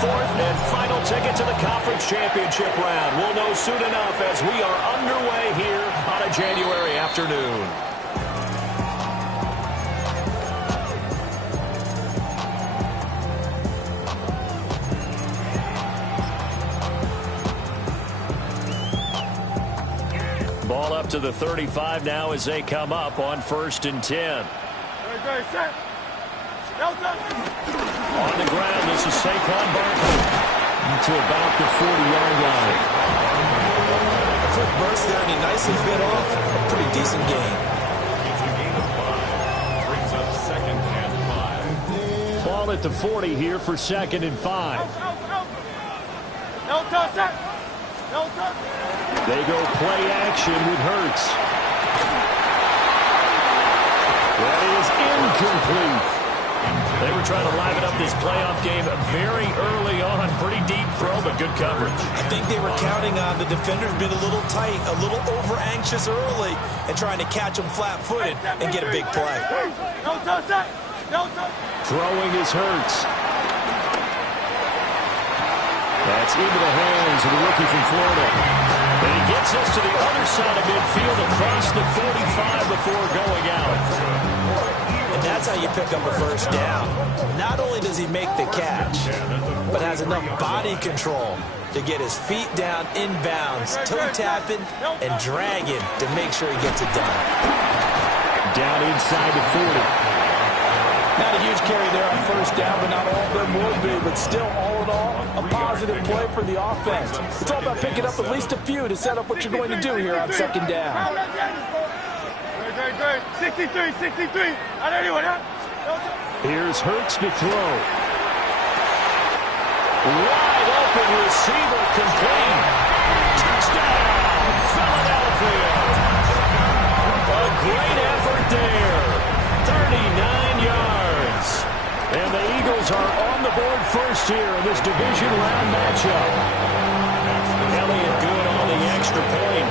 fourth and final ticket to the conference championship round. We'll know soon enough as we are underway here on a January afternoon. Ball up to the 35 now as they come up on 1st and 10. On the ground, this is Saquon Barkley to about the 40-yard line. Quick burst there, and he nicely bit off a pretty decent gain. It's a gain of 5. Brings up 2nd and 5. Ball at the 40 here for 2nd and 5. They go play action with Hurts. That is incomplete. They were trying to liven up this playoff game very early on. Pretty deep throw, but good coverage. I think they were counting on the defenders being a little tight, a little over-anxious early, and trying to catch them flat-footed and get a big play. Throwing is Hurts. That's into the hands of the rookie from Florida. And he gets us to the other side of midfield across the 45 before going out. And that's how you pick up a first down. Not only does he make the catch, but has enough body control to get his feet down inbounds, toe-tapping and dragging to make sure he gets it done. Down inside the 40. Not a huge carry there on first down, but not all of them will be. But still, all in all, a positive play for the offense. It's all about picking up at least a few to set up what you're going to do here on 2nd down. 63. Here's Hurts to throw. Wide open receiver complete. Touchdown, Philadelphia. A great effort there. 39 yards. And the Eagles are on the board first here in this division round matchup. Elliott good on the extra point.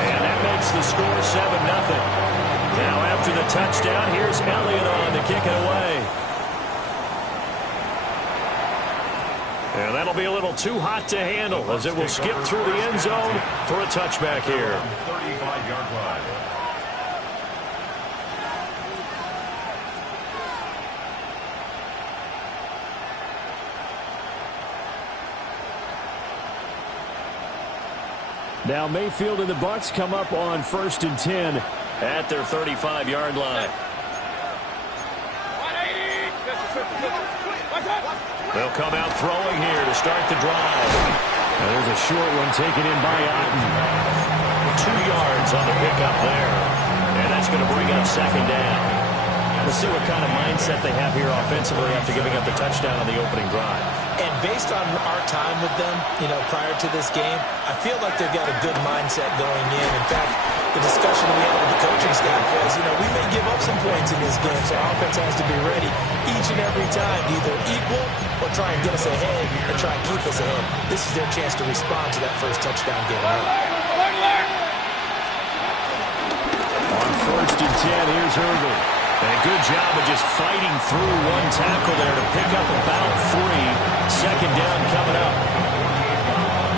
And that makes the score 7-0. Now after the touchdown, here's Elliott on to kick it away. And that'll be a little too hot to handle as it will skip through the end zone for a touchback here. 35-yard line. Now Mayfield and the Bucs come up on 1st and 10 at their 35-yard line. They'll come out throwing here to start the drive. Now there's a short one taken in by Otten. 2 yards on the pickup there. And that's going to bring up 2nd down. We'll see what kind of mindset they have here offensively after giving up the touchdown on the opening drive. And based on our time with them, prior to this game, I feel like they've got a good mindset going in. In fact, the discussion we had with the coaching staff was, we may give up some points in this game, so our offense has to be ready each and every time to either equal or try and get us ahead and try and keep us ahead. This is their chance to respond to that first touchdown given up. On 1st and 10, here's Irvin. And a good job of just fighting through one tackle there to pick up about 3. 2nd down coming up.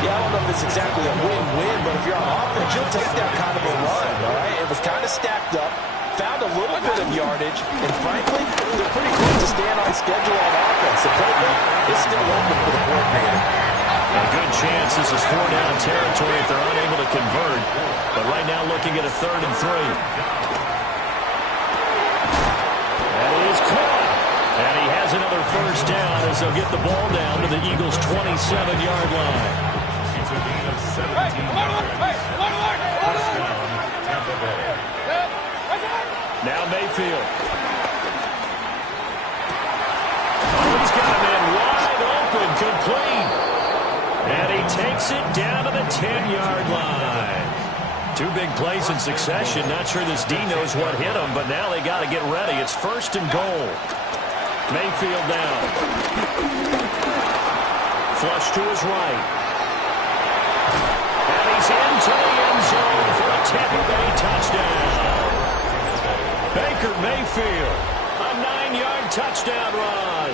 Yeah, I don't know if it's exactly a win-win, but if you're on offense, you'll take that kind of a run, all right? It was kind of stacked up, found a little bit of yardage, and frankly, they're pretty close to staying on schedule on offense. The playbook is still open for the coordinator. A good chance this is 4-down territory if they're unable to convert. But right now looking at a 3rd and 3. And he has another first down as they'll get the ball down to the Eagles' 27-yard line. It's a gain of 17 yards. Tampa Bay. Now Mayfield. Oh, he's got a man wide open, complete. And he takes it down to the 10-yard line. 2 big plays in succession. Not sure this D knows what hit him, but now they got to get ready. It's 1st and goal. Mayfield down. Flush to his right. And he's into the end zone for a Tampa Bay touchdown. Baker Mayfield, a 9-yard touchdown run.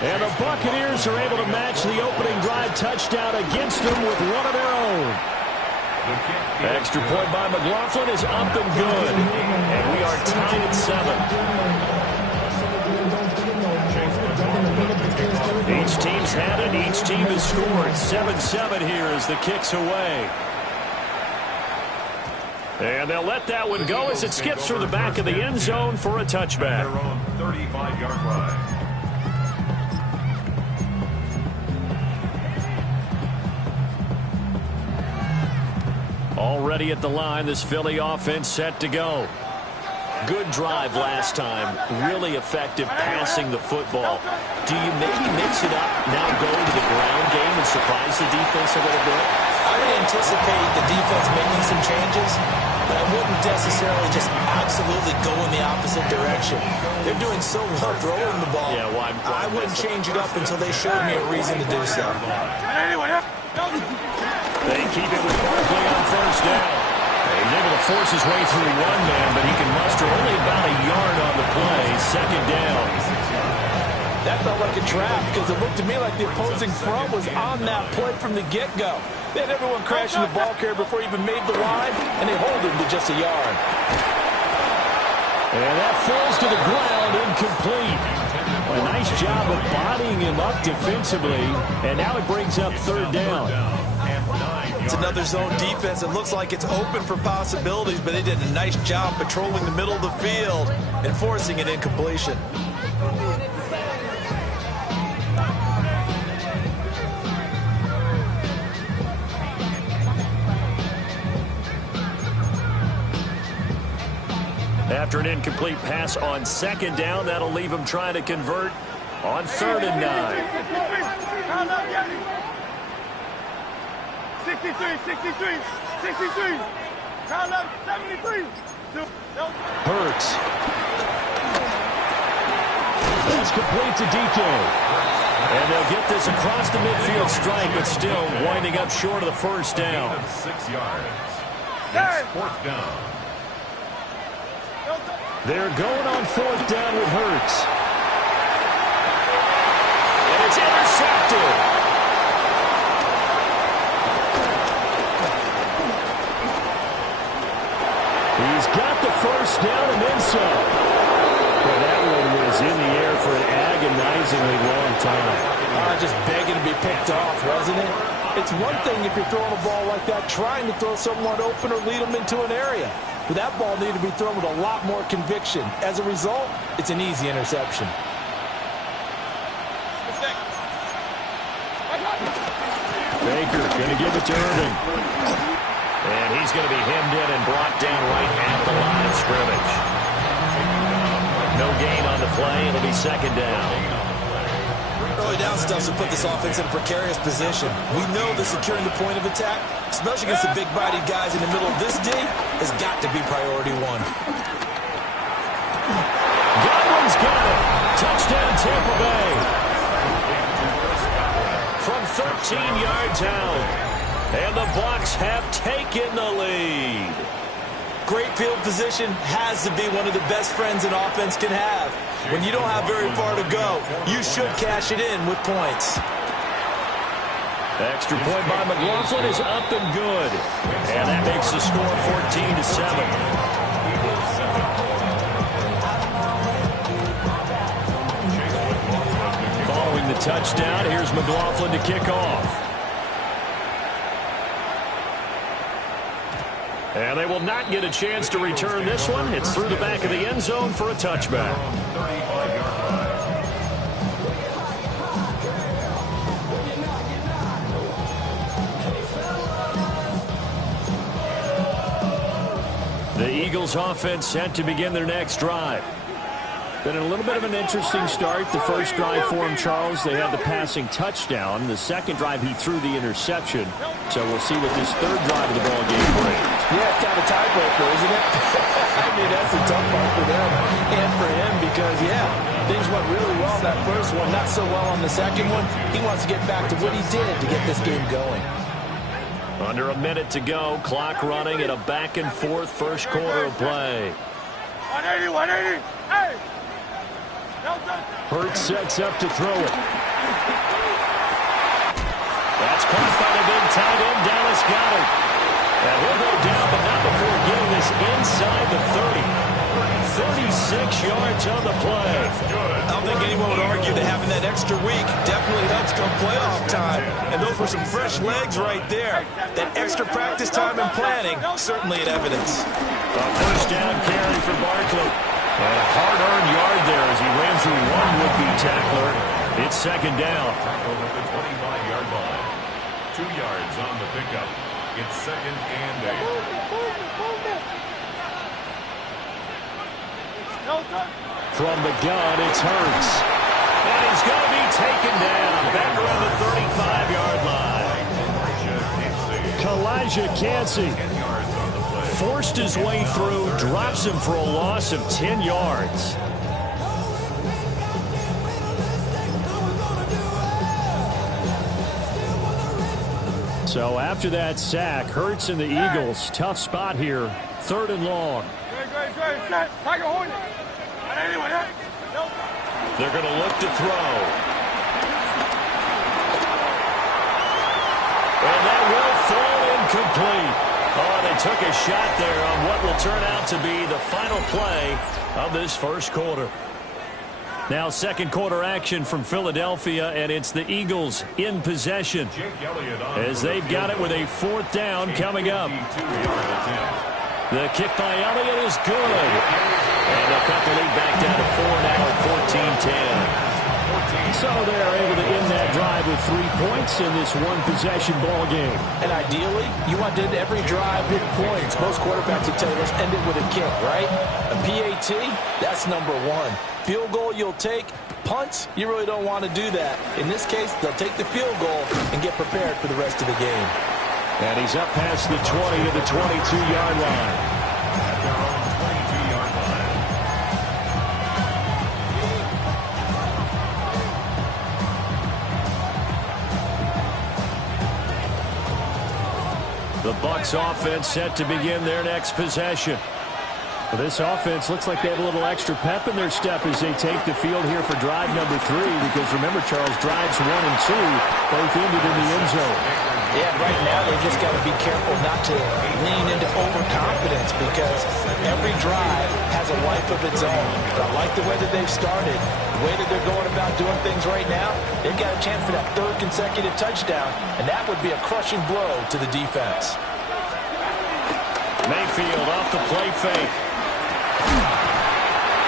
And the Buccaneers are able to match the opening drive touchdown against them with one of their own. Extra point by McLaughlin is up and good. And we are tied at 7. Each team's had it. Each team has scored. 7-7 here as the kick's away. And they'll let that one go as it skips through the back of the end zone for a touchback. 35-yard line. Already at the line, this Philly offense set to go. Good drive last time. Really effective passing the football. Do you maybe mix it up, now go to the ground game and surprise the defense a little bit? I would anticipate the defense making some changes, but I wouldn't necessarily just absolutely go in the opposite direction. They're doing so well throwing the ball. Yeah, why I wouldn't change it up until they showed me a reason to do so. They keep it with Barkley on first down. He's able to force his way through one man, but he can muster only about a yard on the play. Second down. That felt like a trap because it looked to me like the opposing front was on that play from the get-go. They had everyone crashing the ball carrier before he even made the line, and they hold him to just a yard. And that falls to the ground, incomplete. A nice job of bodying him up defensively, and now it brings up third down. It's another zone defense. It looks like it's open for possibilities, but they did a nice job patrolling the middle of the field and forcing an incompletion. After an incomplete pass on second down, that'll leave him trying to convert on 3rd and 9. 63. Count up, 73. Hurts. That's complete to DK. And they'll get this across the midfield stripe, but still winding up short of the first down. 6 yards. It's 4th down. They're going on 4th down with Hurts. And it's intercepted. He's got the first down and then some. Well, that one was in the air for an agonizingly long time. Just begging to be picked off, wasn't it? It's one thing if you're throwing a ball like that, trying to throw someone open or lead them into an area. But that ball needed to be thrown with a lot more conviction. As a result, it's an easy interception. Baker going to give it to Irving. And he's going to be hemmed in and brought down right at the line of scrimmage. No gain on the play. It'll be 2nd down. Early down stuffs will put this offense in a precarious position. We know that securing the point of attack, especially against the big-bodied guys in the middle of this D, has got to be priority 1. Godwin's got it. Touchdown, Tampa Bay. From 13 yards out. And the Bucs have taken the lead. Great field position has to be one of the best friends an offense can have. When you don't have very far to go, you should cash it in with points. Extra point by McLaughlin is up and good. And that makes the score 14-7. Following the touchdown, here's McLaughlin to kick off. And they will not get a chance to return this one. It's through the back of the end zone for a touchback. The Eagles offense set to begin their next drive. Been a little bit of an interesting start. The first drive for him, Charles, they had the passing touchdown. The second drive, he threw the interception. So we'll see what this third drive of the ball game brings. Yeah, it's kind of a tiebreaker, isn't it? I mean, that's a tough part for them and for him because, yeah, things went really well in that first one, not so well on the second one. He wants to get back to what he did to get this game going. Under a minute to go, clock running at a back-and-forth first quarter of play. 180, 180. Hey! Hurts sets up to throw it. That's caught by the big tight end, Dallas Goedert. And he'll go down, but not before getting this inside the 30. 36 yards on the play. I don't think anyone would argue that having that extra week definitely helps come playoff time. And those were some fresh legs right there. That extra practice time and planning, certainly an evidence. A first down carry for Barkley. And a hard-earned yard there as he ran through one would-be tackler. It's second down. Over the 25-yard line. 2 yards on the pickup. It's second and 8. From the gun, it's Hurts. And he's going to be taken down. Back around the 35-yard line. Kalijah Kancey forced his way through, drops him for a loss of 10 yards. So after that sack, Hurts and the Eagles, tough spot here, 3rd and long. They're going to look to throw. And that will fall incomplete. Oh, they took a shot there on what will turn out to be the final play of this first quarter. Now second quarter action from Philadelphia, and it's the Eagles in possession as they've got it with a 4th down coming up. The kick by Elliott is good. And they'll cut the lead back down to 4 now, 14-10. So they're able to end that drive with 3 points in this one-possession ball game. And ideally, you want to end every drive with points. Most quarterbacks will tell you, let's end it with a kick, right? A PAT, that's number 1. Field goal you'll take. Punts, you really don't want to do that. In this case, they'll take the field goal and get prepared for the rest of the game. And he's up past the 20 to the 22-yard line. The Bucs offense set to begin their next possession. Well, this offense looks like they have a little extra pep in their step as they take the field here for drive number 3. Because remember, Charles, drives 1 and 2 both ended in the end zone. Yeah, right now they've just got to be careful not to lean into overconfidence because every drive has a life of its own. But I like the way that they've started, the way that they're going about doing things right now. They've got a chance for that 3rd consecutive touchdown, and that would be a crushing blow to the defense. Mayfield off the play fake.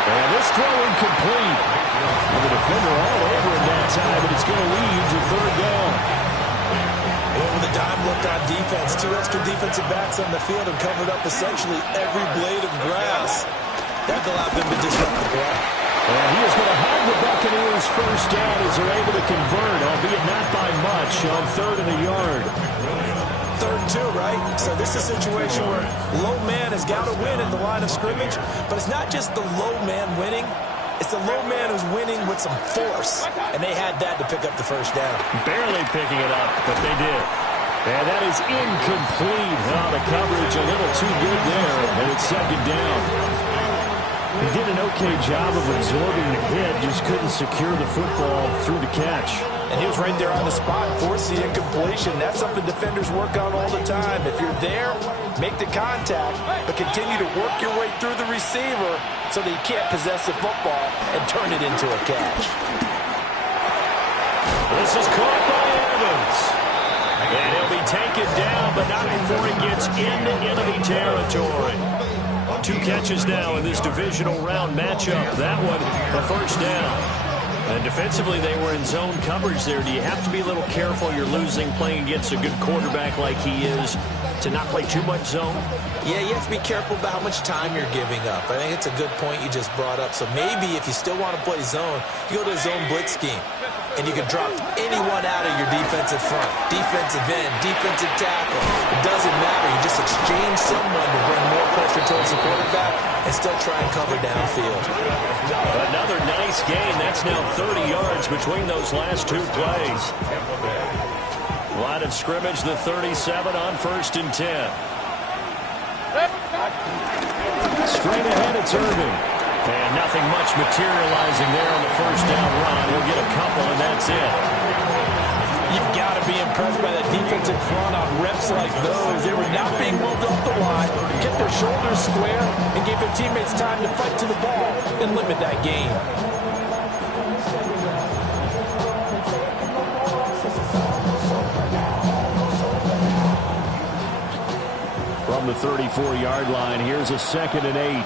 And this throw incomplete. And the defender all over him that time, but it's going to lead to 3rd down. With a dime look on defense, 2 extra defensive backs on the field and covered up essentially every blade of grass. That allowed them to disrupt the play. And he is going to have the Buccaneers first down as they're able to convert, albeit not by much, on 3rd and a yard. 3rd and 2, right? So this is a situation where low man has got to win at the line of scrimmage, but it's not just the low man winning. It's the low man who's winning with some force, and they had that to pick up the first down. Barely picking it up, but they did. And that is incomplete. Oh, the coverage a little too good there, and it's 2nd down. He did an okay job of absorbing the hit, just couldn't secure the football through the catch. And he was right there on the spot, force the incompletion. That's something defenders work on all the time. If you're there, make the contact, but continue to work your way through the receiver so that you can't possess the football and turn it into a catch. This is caught by Evans. And he'll be taken down, but not before he gets into enemy territory. 2 catches now in this divisional round matchup. That one, a first down. And defensively, they were in zone coverage there. Do you have to be a little careful? You're losing playing against a good quarterback like he is to not play too much zone? Yeah, you have to be careful about how much time you're giving up. I think it's a good point you just brought up. So maybe if you still want to play zone, you go to a zone blitz scheme. And you can drop anyone out of your defensive front. Defensive end, defensive tackle. It doesn't matter. You just exchange someone to bring more pressure towards the quarterback and still try and cover downfield. Another nice gain. That's now 30 yards between those last 2 plays. Line of scrimmage, the 37 on 1st and 10. Straight ahead, it's Irving. And nothing much materializing there on the first down run. He'll get a couple, and that's it. You've got to be impressed by that defensive front on reps like those. They were not being moved off the line, kept their shoulders square, and gave their teammates time to fight to the ball and limit that gain. From the 34-yard line, here's a 2nd and 8.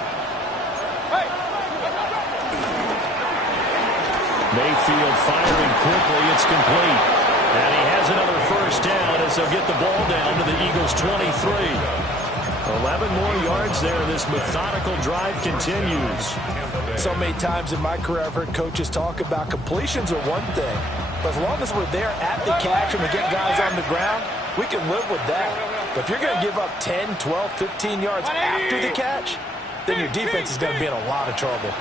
Mayfield firing quickly. It's complete. And he has another first down as they'll get the ball down to the Eagles' 23. 11 more yards there. This methodical drive continues. So many times in my career, I've heard coaches talk about completions are one thing. But as long as we're there at the catch and we get guys on the ground, we can live with that. But if you're going to give up 10, 12, 15 yards after the catch, then your defense is going to be in a lot of trouble.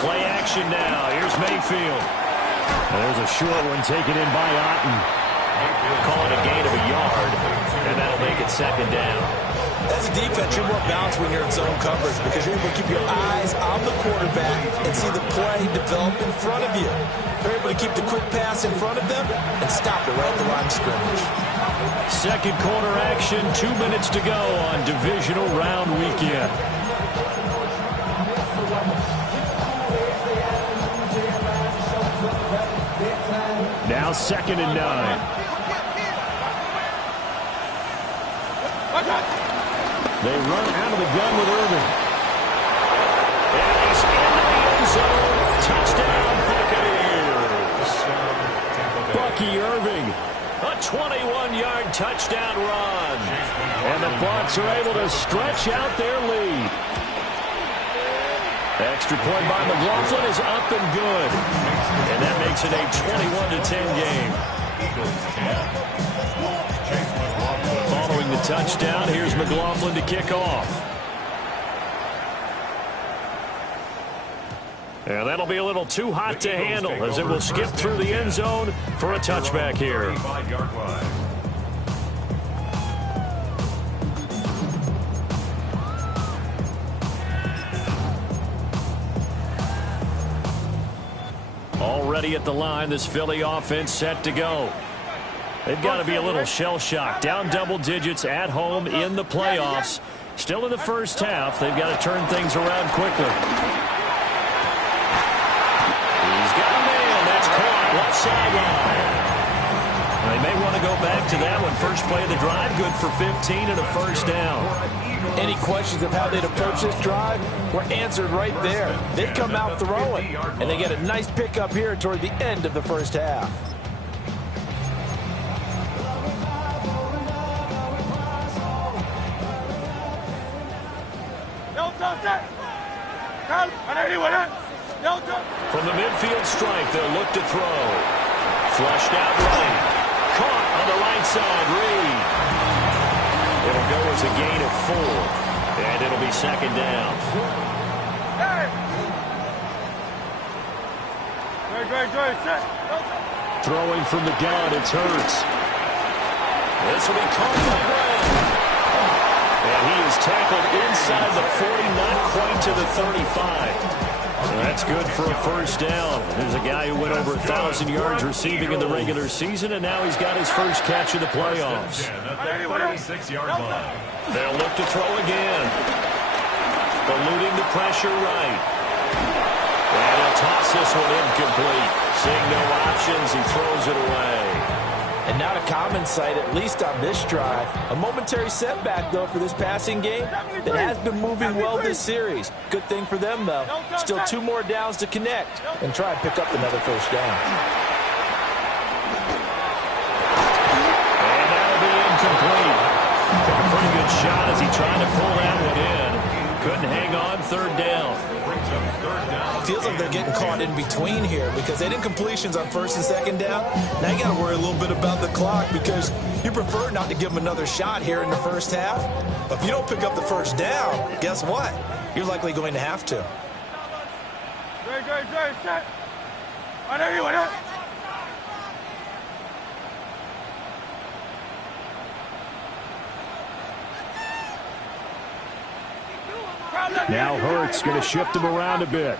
Play action now. Here's Mayfield. And there's a short one taken in by Otten. Call it a gain of a yard, and that'll make it 2nd down. As a defense, you're more balanced when you're in zone coverage because you're able to keep your eyes on the quarterback and see the play develop in front of you. You're able to keep the quick pass in front of them and stop it right at the line of scrimmage. Second quarter action, 2 minutes to go on divisional round weekend. Now 2nd and 9. They run out of the gun with Irving. And he's into the end zone. Touchdown, Buccaneers. Bucky Irving, a 21-yard touchdown run. And the Bucs are able to stretch out their lead. Extra point by McLaughlin is up and good. And that makes it a 21-10 game. Following the touchdown, here's McLaughlin to kick off. And that'll be a little too hot to handle as it will skip through the end zone for a touchback here. Already at the line, this Philly offense set to go. They've got to be a little shell-shocked. Down double digits at home in the playoffs. Still in the first half. They've got to turn things around quickly. He's got a man. That's caught left sideline. They may want to go back to that one. First play of the drive, good for 15 and a first down. Any questions of how they'd approach this drive were answered right there. They come out throwing, and they get a nice pickup here toward the end of the first half. From the midfield stripe, they'll look to throw. Flushed out right. Caught on the right side, Reed. It'll go as a gain of 4, and it'll be 2nd down. Throwing from the gun, it's Hurts. This will be caught by Brown. And he is tackled inside the 40, not quite to the 35. That's good for a first down. There's a guy who went over 1,000 yards receiving in the regular season, and now he's got his first catch of the playoffs. 36-yard line. They'll look to throw again. Eluding the pressure right. And he'll toss this one incomplete. Seeing no options, he throws it away. And not a common sight, at least on this drive. A momentary setback, though, for this passing game that has been moving well this series. Good thing for them, though. Still 2 more downs to connect and try and pick up another first down. And that'll be incomplete. Took a pretty good shot as he tried to pull that one in. Couldn't hang on, 3rd down. Feels like they're getting caught in between here because they did completions on 1st and 2nd down. Now you got to worry a little bit about the clock because you prefer not to give them another shot here in the first half. But if you don't pick up the first down, guess what? You're likely going to have to. Now Hurts going to shift him around a bit.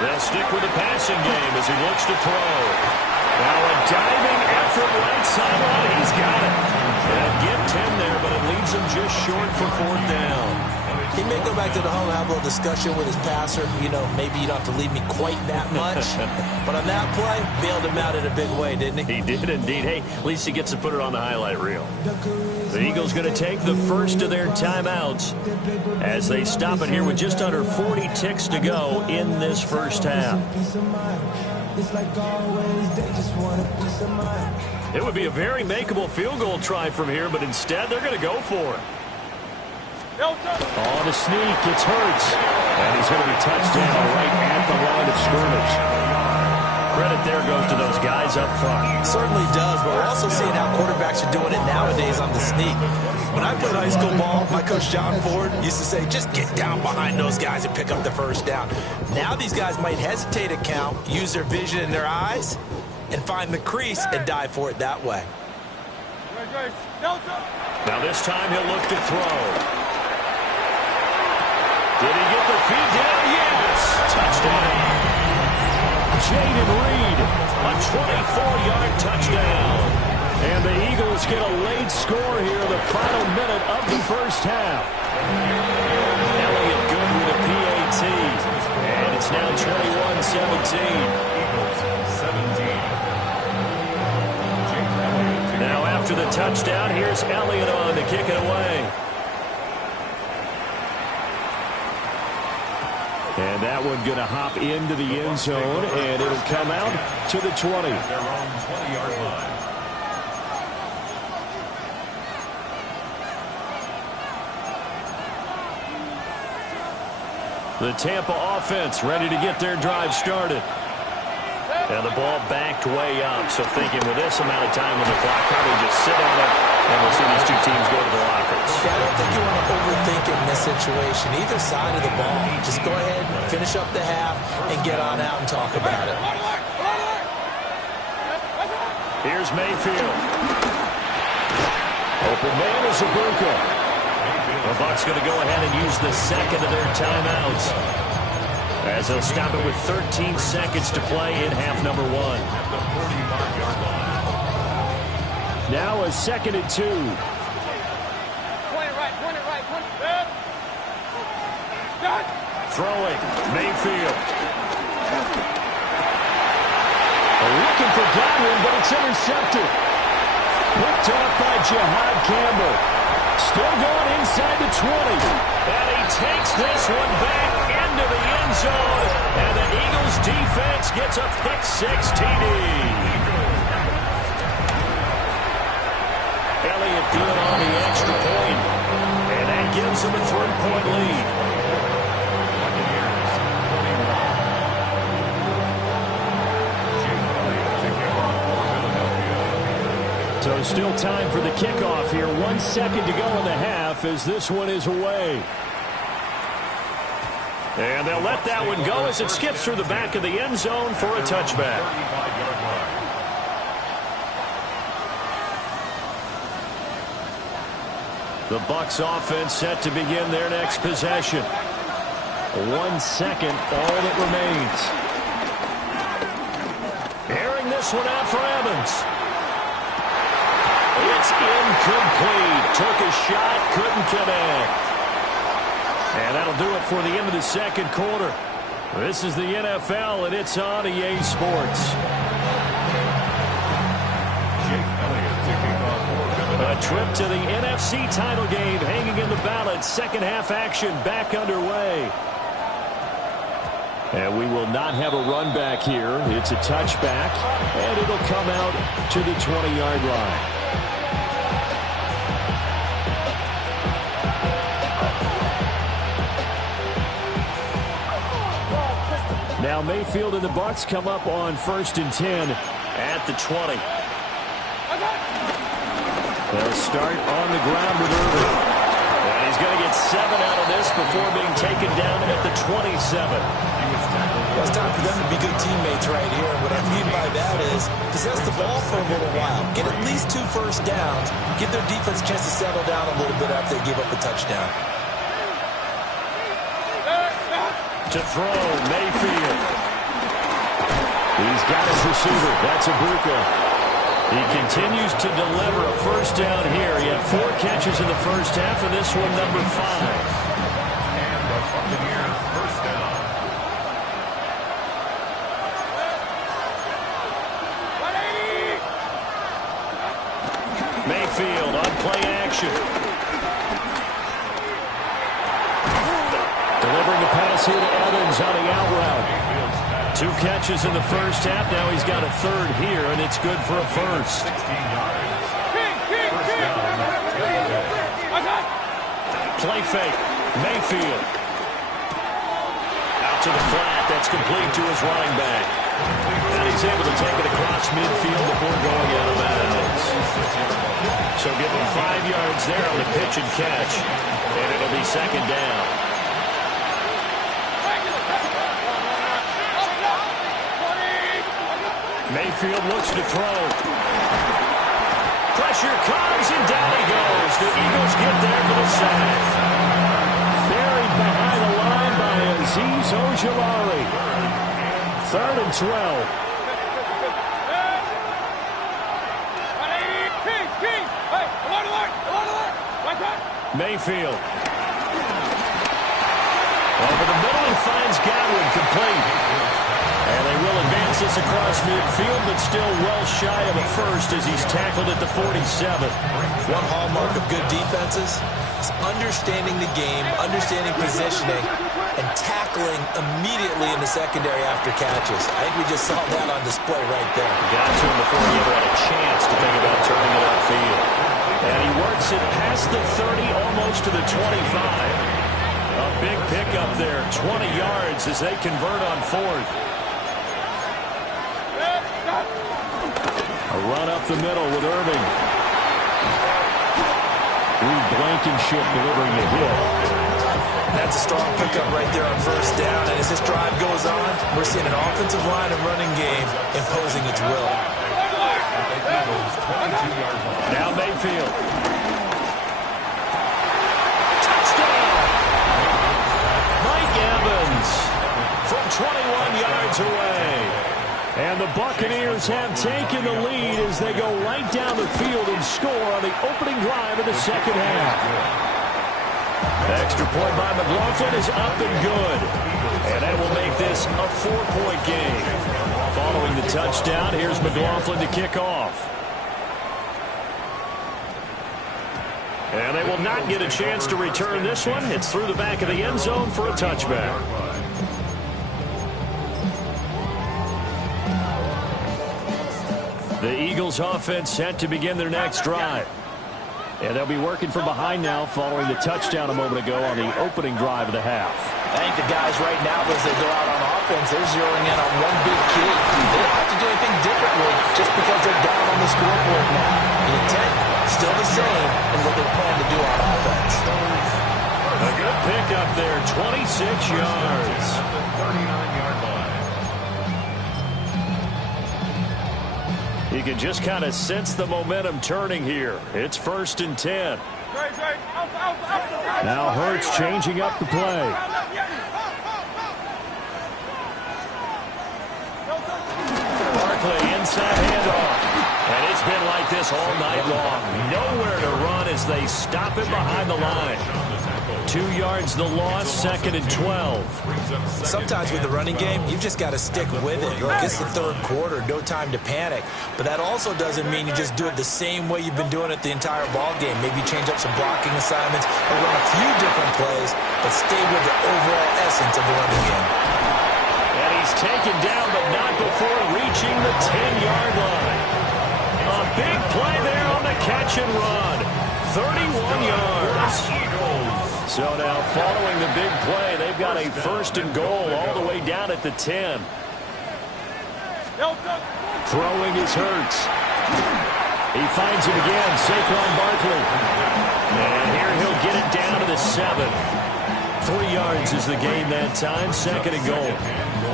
They'll stick with the passing game as he looks to throw. Now a diving effort right sideline. He's got it. And get 10 there, but it leaves him just short for 4th down. He may go back to the home and have a little discussion with his passer. You know, maybe you don't have to leave me quite that much. But on that play, bailed him out in a big way, didn't he? He did indeed. Hey, at least he gets to put it on the highlight reel. The Eagles going to take the first of their timeouts as they stop it here with just under 40 ticks to go in this first half. It would be a very makeable field goal try from here, but instead they're going to go for it. On the sneak, it's Hurts. And he's going to be touched down right at the line of scrimmage. Credit there goes to those guys up front. Certainly does, but we're also seeing how quarterbacks are doing it nowadays on the sneak. When I played high school ball, my coach John Ford used to say, just get down behind those guys and pick up the first down. Now these guys might hesitate to count, use their vision in their eyes, and find the crease and dive for it that way. Now this time he'll look to throw. Did he get the feed down? Yes! Touchdown! Jaden Reed, a 24-yard touchdown. And the Eagles get a late score here in the final minute of the first half. Elliott good with a PAT. And it's now 21-17. Eagles 17. Now after the touchdown, here's Elliott on to kick it away. And that one going to hop into the end zone, and it'll come out to the 20. Their own 20-yard line. The Tampa offense ready to get their drive started. And the ball backed way up, so thinking with this amount of time on the clock, probably just sit on it, and we'll see these two teams go to the lockers. Yeah, I don't think you want to overthink it in this situation. Either side of the ball, just go ahead, finish up the half, and get on out and talk about it. Here's Mayfield. Open man is Ibuka. The Bucs going to go ahead and use the second of their timeouts, as they'll stop it with 13 seconds to play in half number 1. Now a 2nd and 2. Point it right, point it right, point it. Throwing, Mayfield. Looking for Godwin, but it's intercepted. Picked off by Jihad Campbell. Still going inside the 20. And he takes this one back into the end zone. And the Eagles defense gets a pick-6 TD. Elliott good on the extra point. And that gives him a 3-point lead. So still time for the kickoff here. 1 second to go in the half as this one is away. And they'll let that one go as it skips through the back of the end zone for a touchback. The Bucs offense set to begin their next possession. 1 second, all that remains. Airing this one out for Evans. It's incomplete. Took a shot, couldn't connect. And that'll do it for the end of the second quarter. This is the NFL, and it's on EA Sports. A trip to the NFC title game hanging in the balance. Second half action back underway. And we will not have a run back here. It's a touchback, and it'll come out to the 20-yard line. Now Mayfield and the Bucs come up on 1st and 10 at the 20. They'll start on the ground with Irvin. And he's going to get 7 out of this before being taken down at the 27. Well, it's time for them to be good teammates right here. And what I mean by that is possess the ball for a little while. Get at least 2 first downs. Give their defense a chance to settle down a little bit after they give up a touchdown. To throw, Mayfield. He's got his receiver. That's Ibuka. He continues to deliver a first down here. He had 4 catches in the first half, and this one number 5. And the Buccaneers first down. Mayfield on play action. Delivering the pass here to Evans on the out route. 2 catches in the first half. Now he's got a 3rd here, and it's good for a first. 16 yards. First down. Play fake. Mayfield. Out to the flat. That's complete to his running back. And he's able to take it across midfield before going out of bounds. So give him 5 yards there on the pitch and catch. And it'll be second down. Mayfield looks to throw. Pressure comes, and down he goes. The Eagles get there for the sack. Buried behind the line by Azeez Ojulari. 3rd and 12. Mayfield. Over the middle, he finds Godwin, complete. And they will advance this across midfield, but still well shy of a first as he's tackled at the 47. One hallmark of good defenses is understanding the game, understanding positioning, and tackling immediately in the secondary after catches. I think we just saw that on display right there. Got to him before he ever had a chance to think about turning it upfield. And he works it past the 30, almost to the 25. A big pickup there, 20 yards as they convert on 4th. A run up the middle with Irving. Reed Blankenship delivering the hit. That's a strong pickup right there on first down. And as this drive goes on, we're seeing an offensive line and running game imposing its will. Now Mayfield. Mike Evans from 21 yards away. And the Buccaneers have taken the lead as they go right down the field and score on the opening drive of the second half. Extra point by McLaughlin is up and good. And that will make this a 4-point game. Following the touchdown, here's McLaughlin to kick off. And they will not get a chance to return this one. It's through the back of the end zone for a touchback. The Eagles offense set to begin their next drive. And they'll be working from behind now following the touchdown a moment ago on the opening drive of the half. I think the guys right now, as they go out on offense, they're zeroing in on one big key. They don't have to do anything differently just because they're down on the scoreboard now. The intent, still the same, and what they plan to do on offense. A good pickup there, 26 yards. 39-yard line. You can just kind of sense the momentum turning here. It's 1st and 10. Now Hurts changing up the play. Barkley inside handoff. And it's been like this all night long. Nowhere to run as they stop him behind the line. 2 yards the loss, 2nd and 12. Sometimes with the running game, you've just got to stick with it. Look, it's the 3rd quarter, no time to panic. But that also doesn't mean you just do it the same way you've been doing it the entire ball game. Maybe change up some blocking assignments or run a few different plays, but stay with the overall essence of the running game. And he's taken down, but not before reaching the 10-yard line. A big play there on the catch and run. 31 yards. So now following the big play, they've got a 1st and goal all the way down at the 10. Throwing is Hurts. He finds him again, Saquon Barkley. And here he'll get it down to the 7. 3 yards is the gain that time, 2nd and goal.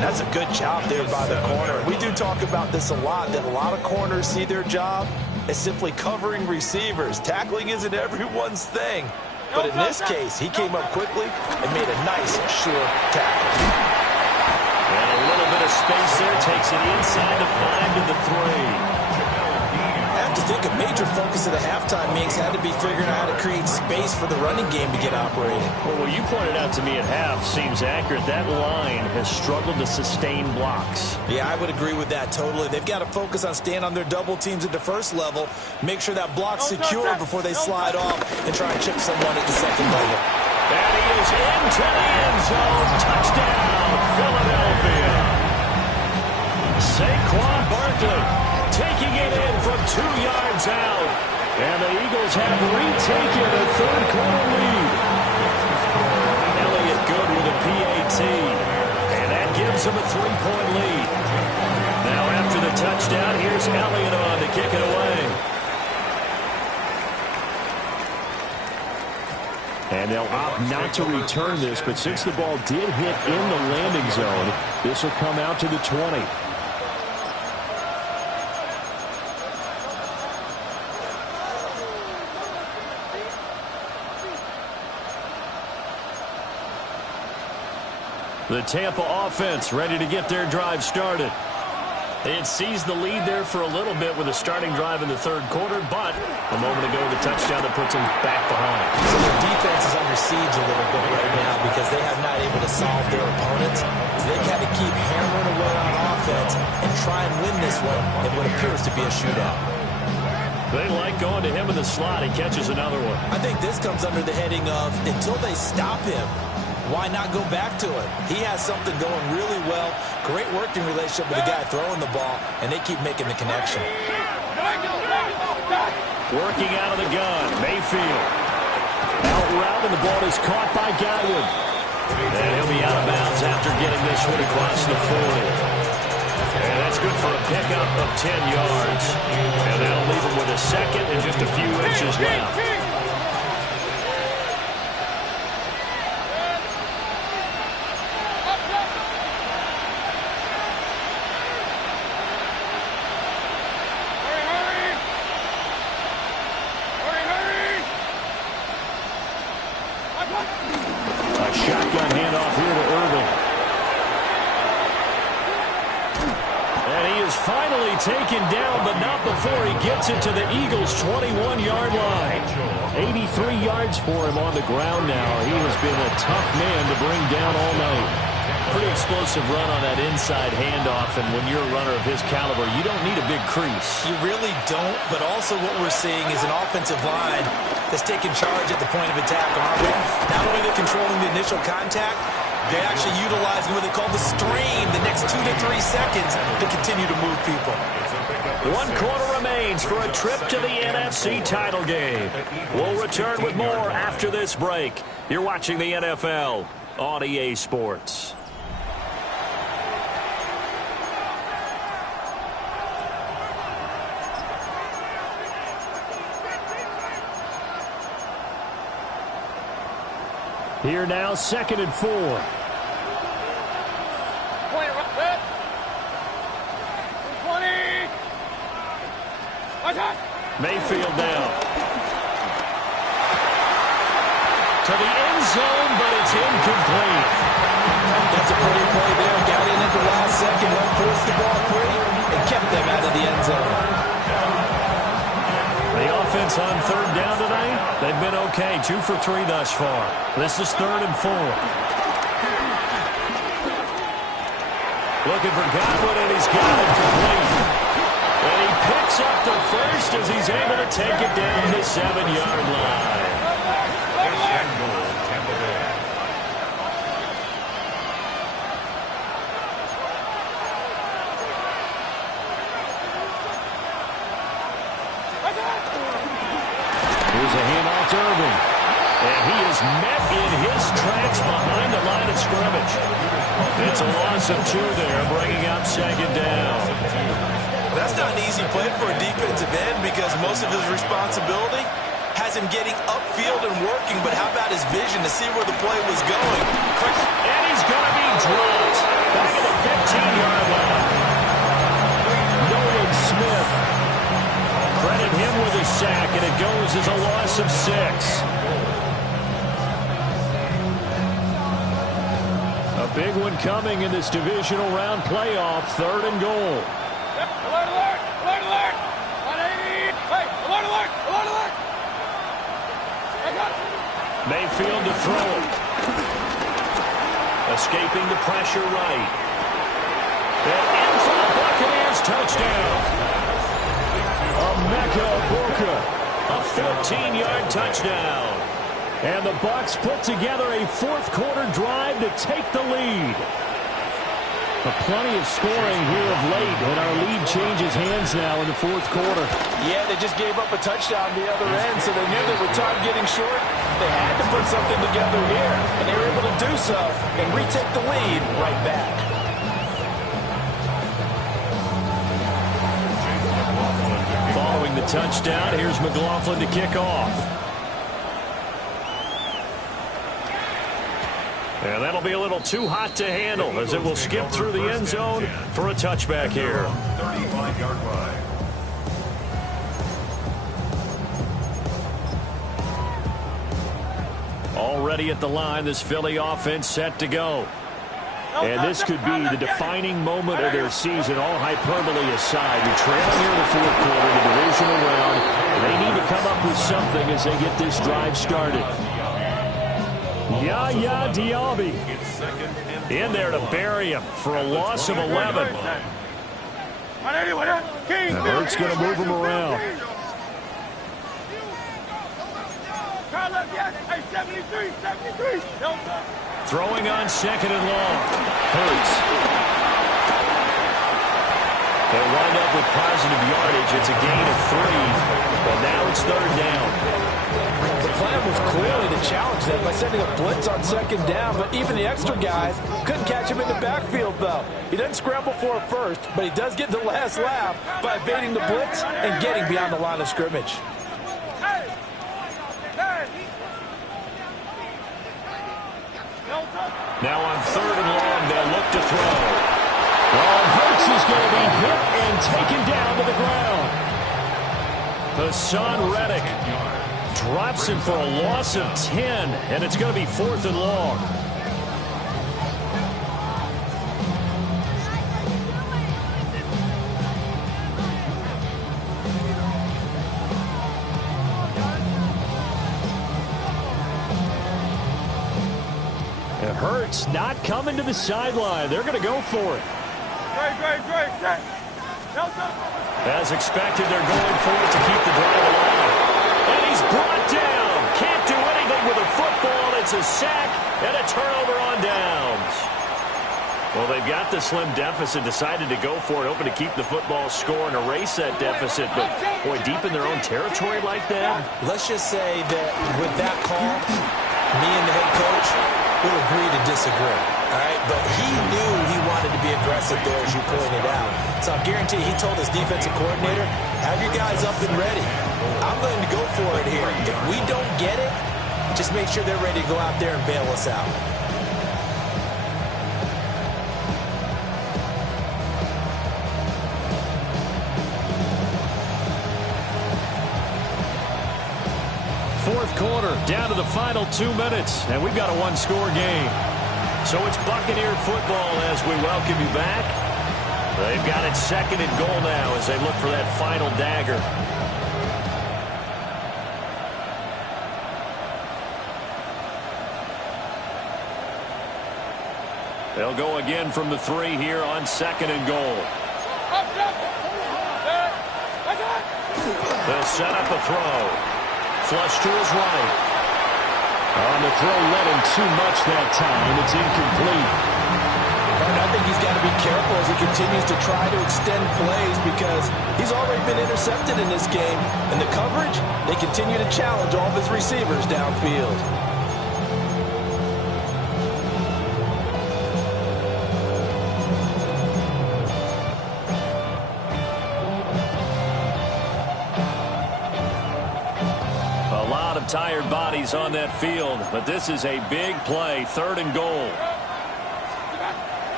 That's a good job there by the corner. We do talk about this a lot, that a lot of corners see their job as simply covering receivers. Tackling isn't everyone's thing. But in this case, he came up quickly and made a nice, sure tackle. And a little bit of space there. Takes it inside to 5 to the 3. I have to think a major focus of the halftime mix had to be figuring out how to create space for the running game to get operating. Well, what you pointed out to me at half seems accurate. That line has struggled to sustain blocks. Yeah, I would agree with that totally. They've got to focus on staying on their double teams at the first level, make sure that block's secure before they slide off and try and chip someone at the second level. And he is into the end zone. Touchdown, Philadelphia. Saquon Barkley taking it in from 2 yards out. And the Eagles have retaken a third-quarter lead. Elliott good with a PAT. And that gives him a 3-point lead. Now after the touchdown, here's Elliott on to kick it away. And they'll opt not to return this, but since the ball did hit in the landing zone, this will come out to the 20. The Tampa offense ready to get their drive started. It seized the lead there for a little bit with a starting drive in the third quarter, but a moment ago the touchdown that puts them back behind. So their defense is under siege a little bit right now because they have not able to solve their opponents. So they've got to keep hammering away on offense and try and win this one in what appears to be a shootout. They like going to him in the slot. He catches another one. I think this comes under the heading of until they stop him, why not go back to it? He has something going really well. Great working relationship with the guy throwing the ball, and they keep making the connection. Working out of the gun, Mayfield. Out route, and the ball is caught by Godwin. And he'll be out of bounds after getting this one across the 40. And that's good for a pickup of 10 yards. And that'll leave him with a second and just a few inches left. A shotgun handoff here to Irving. And he is finally taken down, but not before he gets it to the Eagles' 21-yard line. 83 yards for him on the ground now. He has been a tough man to bring down all night. Pretty explosive run on that inside handoff, and when you're a runner of his caliber, you don't need a big crease. You really don't, but also what we're seeing is an offensive line that's taking charge at the point of attack, aren't we? Not only are they controlling the initial contact, they're actually utilizing what they call the stream, the next 2 to 3 seconds to continue to move people. 1 quarter remains for a trip to the NFC title game. We'll return with more after this break. You're watching the NFL on EA Sports. Here now, 2nd and 4. Mayfield down. To the end zone, but it's incomplete. That's a pretty play there. Got in at the last second, went forced the ball free, and kept them out of the end zone. The offense on 3rd down tonight, they've been okay. 2 for 3 thus far. This is 3rd and 4. Looking for Godwin, and he's got it complete. And he picks up the first as he's able to take it down the 7-yard line. Here's a handoff to Irving. And he is met in his tracks behind the line of scrimmage. It's a loss of 2 there, bringing up 2nd down. That's not an easy play for a defensive end because most of his responsibility has him getting upfield and working, but how about his vision to see where the play was going? And he's going to be dropped back at the 15-yard line. Nolan Smith. Credit him with a sack, and it goes as a loss of 6. big one coming in this divisional round playoff, 3rd and goal. Alert, alert, alert, alert. 180. Hey, alert, alert, alert, alert. I got you. Mayfield to throw it. Escaping the pressure right. And in for the Buccaneers touchdown. Emeka Egbuka, a 14-yard touchdown. And the Bucs put together a 4th-quarter drive to take the lead. But plenty of scoring here of late, and our lead changes hands now in the 4th quarter. Yeah, they just gave up a touchdown the other end, so they knew that with time getting short, they had to put something together here, and they were able to do so and retake the lead right back. Following the touchdown, here's McLaughlin to kick off. And that'll be a little too hot to handle as it will skip through the end zone for a touchback here. 35-yard line. Already at the line, this Philly offense set to go. And this could be the defining moment of their season, all hyperbole aside. You're trailing here in the 4th quarter in the divisional round. They need to come up with something as they get this drive started. Yaya Diaby in there to bury him for a loss of 11. And Hurts going to move him around. Throwing on 2nd and long. Hurts. They wind up with positive yardage. It's a gain of 3. But now it's 3rd down. The plan was clearly to challenge them by sending a blitz on 2nd down, but even the extra guys couldn't catch him in the backfield, though. He doesn't scramble for it first, but he does get the last laugh by evading the blitz and getting beyond the line of scrimmage. Now on 3rd and long, they'll look to throw. Oh, Hurts is going to be hit and taken down to the ground. Hassan Reddick drops him for a loss of 10, and it's going to be 4th and long. And Hurts not coming to the sideline. They're going to go for it. As expected, they're going for it to keep the drive alive. And he's brought down. Can't do anything with a football. It's a sack and a turnover on downs. Well, they've got the slim deficit, decided to go for it, hoping to keep the football score and erase that deficit. But, boy, deep in their own territory like that. Let's just say that with that call, me and the head coach will agree to disagree. All right, but he knew he wanted to be aggressive there, as you pointed out. So I guarantee he told his defensive coordinator, have your guys up and ready. I'm going to go for it here. If we don't get it, just make sure they're ready to go out there and bail us out. Fourth quarter, down to the final 2 minutes, and we've got a one-score game. So it's Buccaneer football as we welcome you back. They've got it 2nd and goal now as they look for that final dagger. They'll go again from the 3 here on 2nd and goal. They'll set up a throw. Flush to his right. On the throw, led him too much that time. It's incomplete. And I think he's got to be careful as he continues to try to extend plays because he's already been intercepted in this game. And the coverage, they continue to challenge all of his receivers downfield. Tired bodies on that field, but this is a big play. 3rd and goal.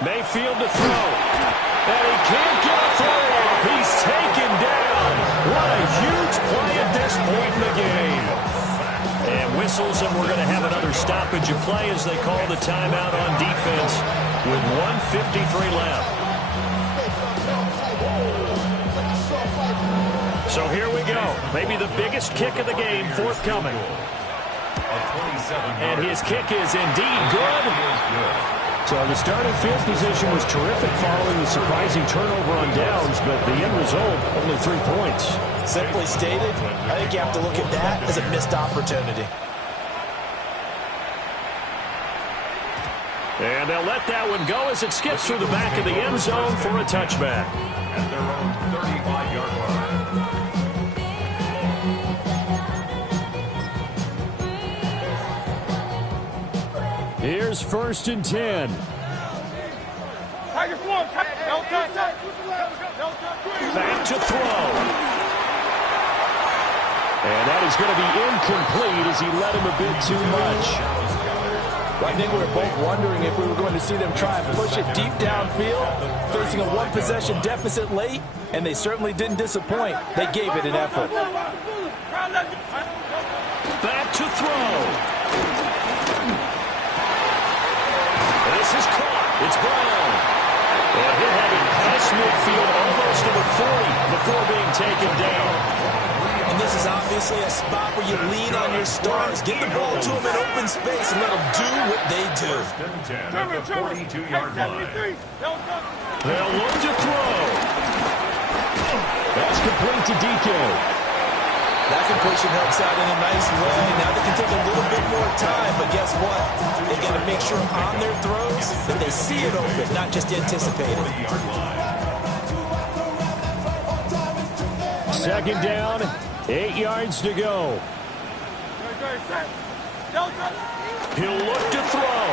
Mayfield to throw. And he can't get a throw off. He's taken down. What a huge play at this point in the game. And whistles, and we're going to have another stoppage of play as they call the timeout on defense with 1:53 left. So here we go. Maybe the biggest kick of the game forthcoming. And his kick is indeed good. So the starting field position was terrific following the surprising turnover on downs, but the end result, only 3 points. Simply stated, I think you have to look at that as a missed opportunity. And they'll let that one go as it skips through the back of the end zone for a touchback. At their own 35-yard line. Here's 1st and 10. Back to throw. And that is going to be incomplete as he led him a bit too much. I think we were both wondering if we were going to see them try and push it deep downfield, facing a one-possession deficit late, and they certainly didn't disappoint. They gave it an effort. Back to throw. This is caught. It's Brown. And he'll have it past midfield almost to the 40 before being taken down. And this is obviously a spot where you lean on your stars. Get the ball to them in open space and let them do what they do. 1st and 10 at the 42-yard line. They'll look to throw. That's complete to DK. That completion helps out in a nice way. Now they can take a little bit more time, but guess what? They got to make sure on their throws that they see it open, not just anticipate it. 2nd down, 8 yards to go. He'll look to throw.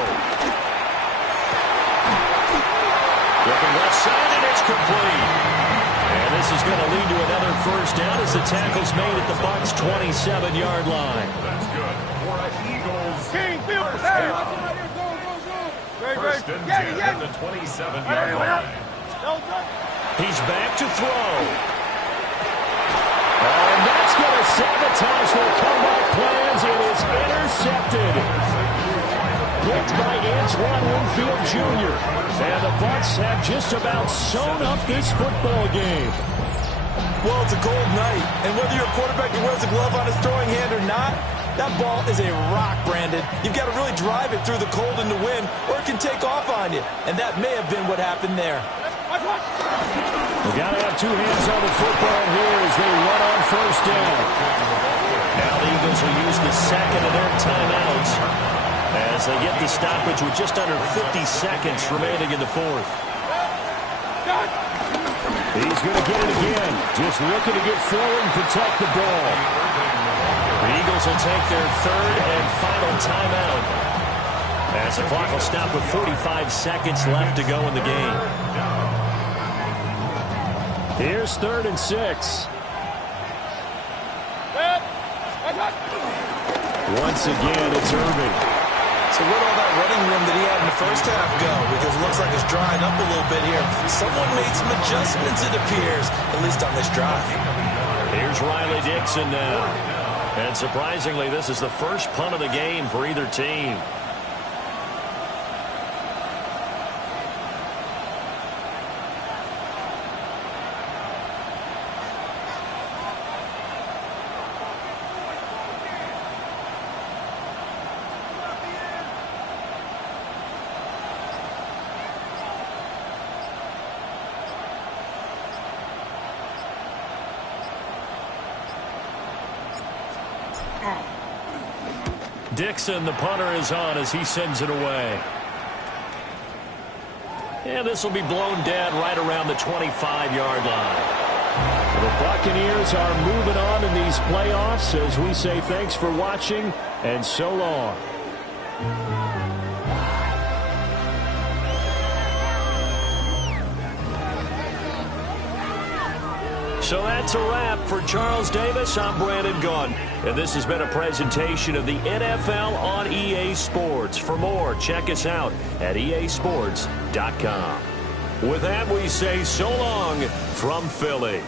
Looking left side, and it's complete. And this is going to lead to another 1st down as the tackle's made at the Bucs' 27-yard line. That's good for an Eagles. 1st and 10 at the 27-yard line. He's back to throw. And that's going to sabotage their comeback plans. It is intercepted. Picked by Antoine Winfield Jr. And the Bucs have just about sewn up this football game. Well, it's a cold night, and whether you're a quarterback who wears a glove on his throwing hand or not, that ball is a rock, Brandon. You've got to really drive it through the cold and the wind, or it can take off on you. And that may have been what happened there. We've got to have 2 hands on the football here as they run on 1st down. Now the Eagles will use the 2nd of their timeouts as they get the stoppage with just under 50 seconds remaining in the 4th. He's going to get it again. Just looking to get forward and protect the ball. The Eagles will take their 3rd and final timeout as the clock will stop with 45 seconds left to go in the game. Here's 3rd and 6. Once again, it's Irving. So where'd all that running room that he had in the 1st half go? Because it looks like it's drying up a little bit here. Someone made some adjustments, it appears, at least on this drive. Here's Riley Dixon now. And surprisingly, this is the first punt of the game for either team. Dixon, the punter, is on as he sends it away. And this will be blown dead right around the 25-yard line. The Buccaneers are moving on in these playoffs as we say thanks for watching and so long. So that's a wrap. For Charles Davis, I'm Brandon Gunn. And this has been a presentation of the NFL on EA Sports. For more, check us out at easports.com. With that, we say so long from Philly.